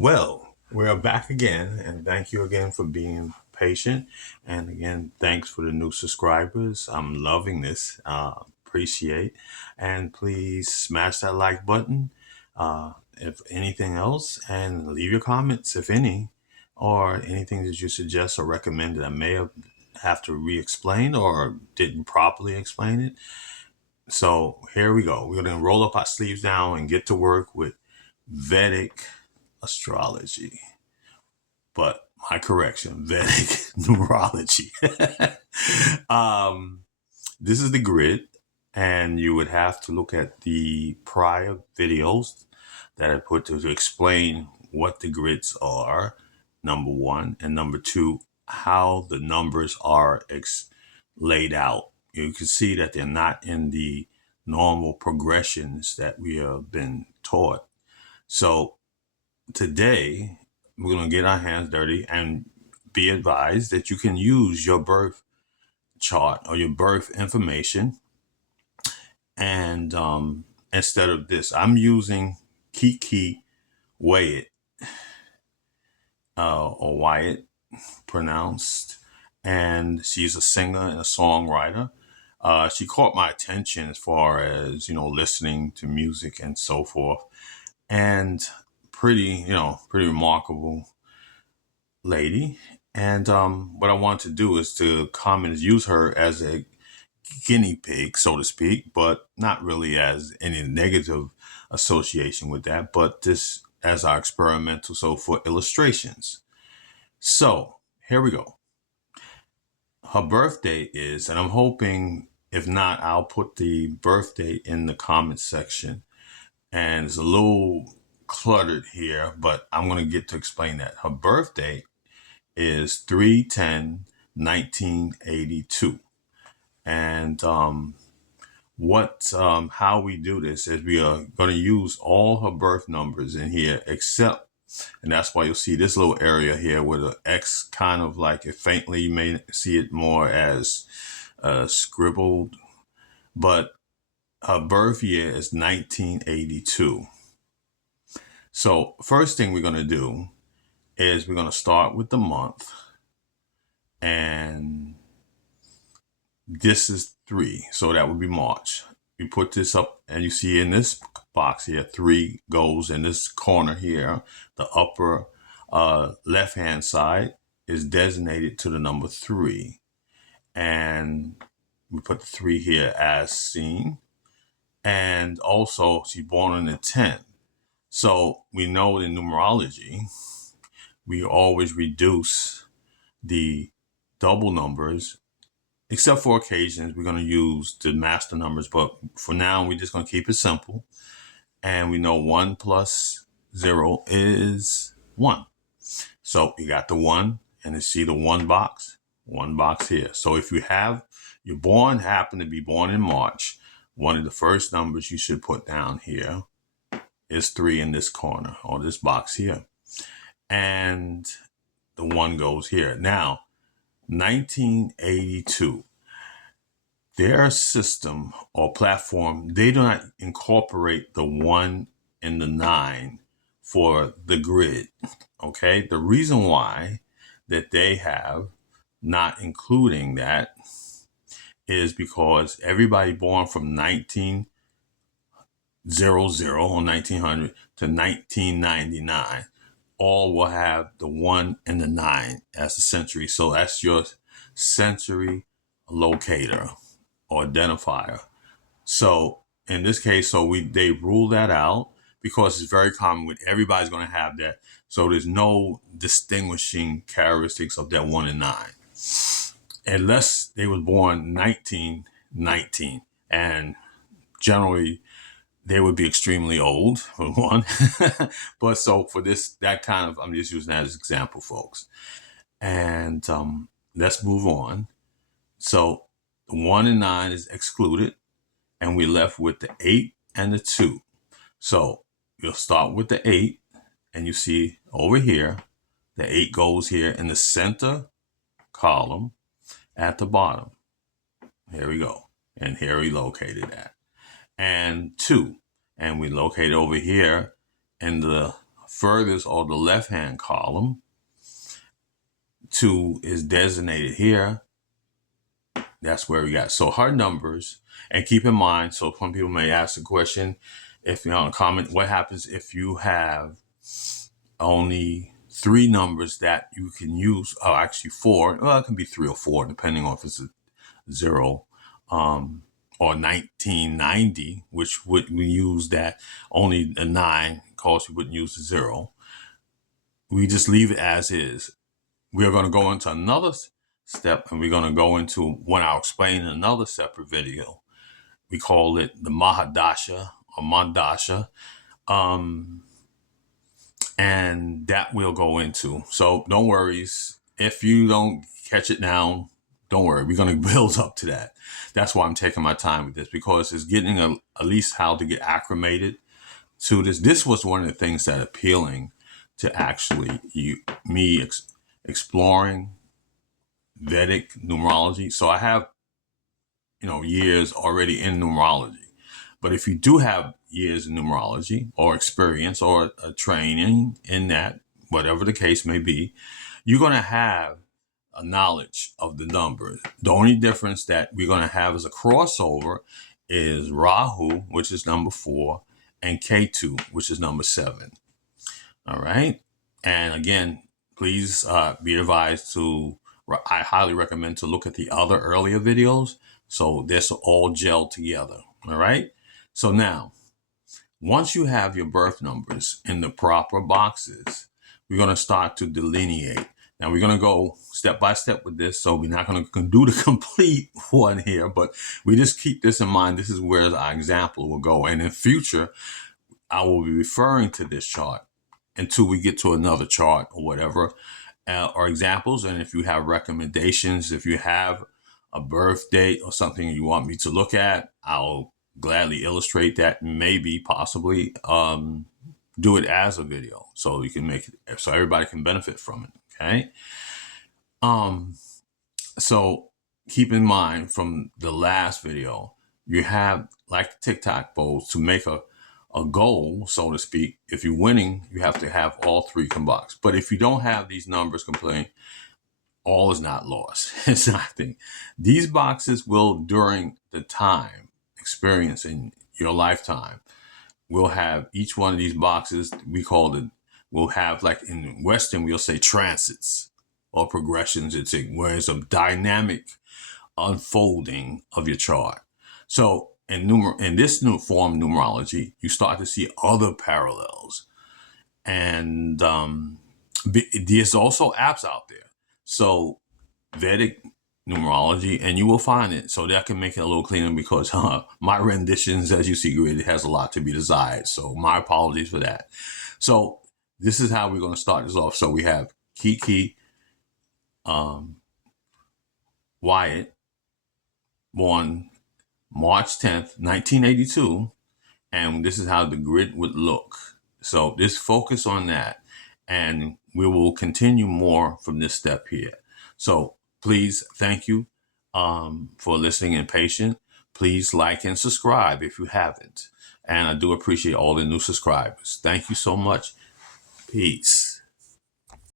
Well, we're back again, and thank you again for being patient. And again, thanks for the new subscribers. I'm loving this. Appreciate. And please smash that like button, if anything else, and leave your comments, if any, or anything that you suggest or recommend that I may have to re-explain or didn't properly explain it. So here we go. We're going to roll up our sleeves down and get to work with Vedic astrology. But my correction, Vedic numerology. This is the grid, and you would have to look at the prior videos that I put to explain what the grids are, number one, and number two, how the numbers are laid out. You can see that they're not in the normal progressions that we have been taught. So today, we're going to get our hands dirty and be advised that you can use your birth chart or your birth information. And instead of this, I'm using Kiki Wyatt, or Wyatt pronounced. And she's a singer and a songwriter. She caught my attention as far as, listening to music and so forth. And pretty remarkable lady. And what I want to do is to come and use her as a guinea pig, so to speak, but not really as any negative association with that, but this as our experimental, so for illustrations. So here we go. Her birthday is, and I'm hoping, if not, I'll put the birthday in the comment section. And it's a little cluttered here, but I'm going to get to explain that. Her birthday is 3/10/1982. And how we do this is we are going to use all her birth numbers in here, except, and that's why you'll see this little area here with an X, kind of like it faintly, you may see it more as scribbled, but her birth year is 1982. So first thing we're going to do is we're going to start with the month, and this is 3, so that would be March. You put this up, and you see in this box here, 3 goes in this corner here. The upper left hand side is designated to the number 3, and we put the 3 here as seen. And also, she's born on the 10th. So we know in numerology, we always reduce the double numbers, except for occasions we're going to use the master numbers. But for now, we're just going to keep it simple. And we know 1 plus 0 is 1. So you got the 1, and you see the 1 box here. So if happen to be born in March, one of the first numbers you should put down here is 3 in this corner or this box here. And the 1 goes here. Now, 1982, their system or platform, they do not incorporate the 1 and the 9 for the grid. Okay. The reason why that they have not including that is because everybody born from 1900 or 1900 to 1999 all will have the 1 and the 9 as a century. So that's your century locator or identifier. So in this case, they rule that out because it's very common with everybody's going to have that. So there's no distinguishing characteristics of that 1 and 9, unless they was born 1919, and generally they would be extremely old for one. But so for that kind of, I'm just using that as an example, folks. And let's move on. So the 1 and 9 is excluded, and we're left with the 8 and the 2. So you'll start with the 8, and you see over here, the 8 goes here in the center column at the bottom. Here we go. And here we located that. And 2. And we locate over here in the furthest or the left-hand column. 2 is designated here. That's where we got. So her numbers, and keep in mind, so some people may ask the question, if you want to comment, what happens if you have only 3 numbers that you can use, or actually 4, well, it can be 3 or 4, depending on if it's a 0, or 1990, which would we use that only a 9, of course we wouldn't use the 0. We just leave it as is. We are going to go into another step, and we're going to go into what I'll explain in another separate video. We call it the Mahadasha or Mandasha. And that we'll go into. So don't worry. If you don't catch it now, don't worry. We're going to build up to that. That's why I'm taking my time with this, because it's getting at least how to get acclimated to this. This was one of the things that appealing to actually me exploring Vedic numerology. So I have, years already in numerology. But if you do have years in numerology or experience or a training in that, whatever the case may be, you're going to have a knowledge of the numbers. The only difference that we're going to have as a crossover is Rahu, which is number 4, and Ketu, which is number 7. All right. And again, please be advised I highly recommend to look at the other earlier videos. So this all gel together. All right. So now, once you have your birth numbers in the proper boxes, we're going to start to delineate. Now we're going to go step by step with this. So we're not going to do the complete one here, but we just keep this in mind. This is where our example will go. And in future, I will be referring to this chart until we get to another chart or whatever, or examples. And if you have recommendations, if you have a birth date or something you want me to look at, I'll gladly illustrate that, maybe possibly do it as a video so you can make it so everybody can benefit from it. Okay. So keep in mind from the last video, you have, like TikTok polls, to make a goal, so to speak. If you're winning, you have to have all 3 combined. But if you don't have these numbers complete, all is not lost. It's nothing. These boxes will, during the time experience in your lifetime, we'll have each one of these boxes. We'll have, like in Western, we'll say transits or progressions. Where it's a dynamic unfolding of your chart. So in this new form of numerology, you start to see other parallels. And there's also apps out there. So Vedic numerology, and you will find it. So that can make it a little cleaner, because my renditions, as you see, it has a lot to be desired. So my apologies for that. So this is how we're going to start this off. So we have Kiki Wyatt, born March 10th, 1982. And this is how the grid would look. So just focus on that. And we will continue more from this step here. So please, thank you for listening and patient. Please like and subscribe if you haven't. And I do appreciate all the new subscribers. Thank you so much. Peace.